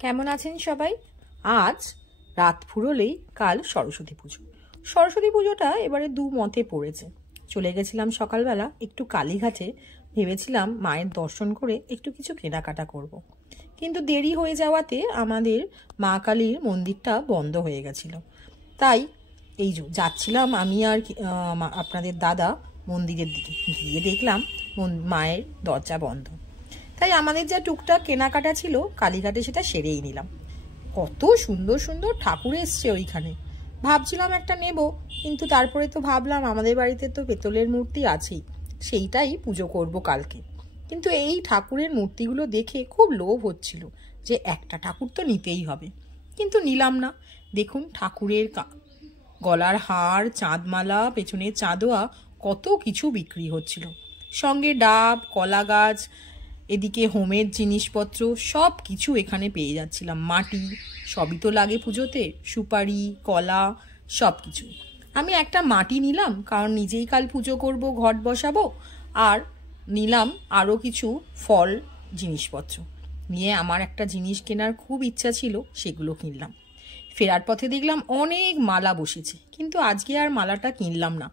কেমন আছেন সবাই? আজ রাত ফুরোলেই কাল সরস্বতী পুজো। সরস্বতী পুজোটা এবারে দু মতে পড়েছে। চলে গেছিলাম সকালবেলা একটু কালীঘাটে, ভেবেছিলাম মায়ের দর্শন করে একটু কিছু কেনাকাটা করব। কিন্তু দেরি হয়ে যাওয়াতে আমাদের মা কালীর মন্দিরটা বন্ধ হয়ে গেছিল। তাই এই যাচ্ছিলাম আমি আর আপনাদের দাদা মন্দিরের দিকে, গিয়ে দেখলাম মায়ের দরজা বন্ধ। তাই আমাদের যা টুকটাক কেনাকাটা ছিল কালীঘাটে সেটা সেরেই নিলাম। কত সুন্দর সুন্দর ঠাকুর এসছে ওইখানে, ভাবছিলাম একটা নেব, কিন্তু তারপরে তো ভাবলাম আমাদের বাড়িতে তো পেতলের মূর্তি আছেই, সেইটাই পুজো করব কালকে। কিন্তু এই ঠাকুরের মূর্তিগুলো দেখে খুব লোভ হচ্ছিল যে একটা ঠাকুর তো নিতেই হবে, কিন্তু নিলাম না। দেখুন ঠাকুরের গলার হার, চাঁদমালা, পেছনে চাঁদোয়া, কত কিছু বিক্রি হচ্ছিল। সঙ্গে ডাব, কলা গাছ, এদিকে হোমের জিনিসপত্র সব কিছু এখানে পেয়ে যাচ্ছিলাম। মাটি সবই তো লাগে পুজোতে, সুপারি, কলা, সব কিছু। আমি একটা মাটি নিলাম, কারণ নিজেই কাল পুজো করব, ঘট বসাবো। আর নিলাম আরও কিছু ফল জিনিসপত্র নিয়ে। আমার একটা জিনিস কেনার খুব ইচ্ছা ছিল, সেগুলো কিনলাম। ফেরার পথে দেখলাম অনেক মালা বসেছে, কিন্তু আজকে আর মালাটা কিনলাম না,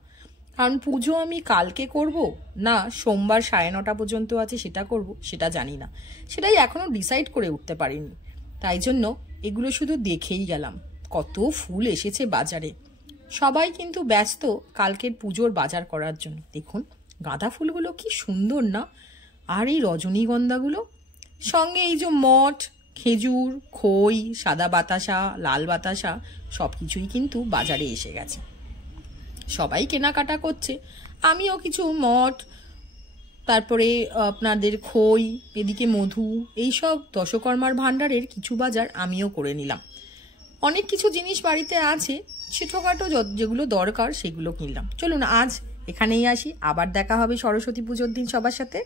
কারণ পুজো আমি কালকে করব না সোমবার 9:30 পর্যন্ত আছে সেটা করব সেটা জানি না, সেটাই এখনো ডিসাইড করে উঠতে পারিনি। তাই জন্য এগুলো শুধু দেখেই গেলাম। কত ফুল এসেছে বাজারে, সবাই কিন্তু ব্যস্ত কালকের পুজোর বাজার করার জন্য। দেখুন গাঁদা ফুলগুলো কি সুন্দর না, আর এই রজনীগন্ধাগুলো, সঙ্গে এই যে মঠ, খেজুর, খই, সাদা বাতাসা, লাল বাতাসা, সব কিছুই কিন্তু বাজারে এসে গেছে। সবাই কেনাকাটা করছে, আমিও কিছু মঠ, তারপরে আপনাদের খই, এদিকে মধু, এইসব দশকর্মার ভাণ্ডারের কিছু বাজার আমিও করে নিলাম। অনেক কিছু জিনিস বাড়িতে আছে, ছোটোখাটো যেগুলো দরকার সেগুলো কিনলাম। চলুন আজ এখানেই আসি, আবার দেখা হবে সরস্বতী পুজোর দিন সবার সাথে।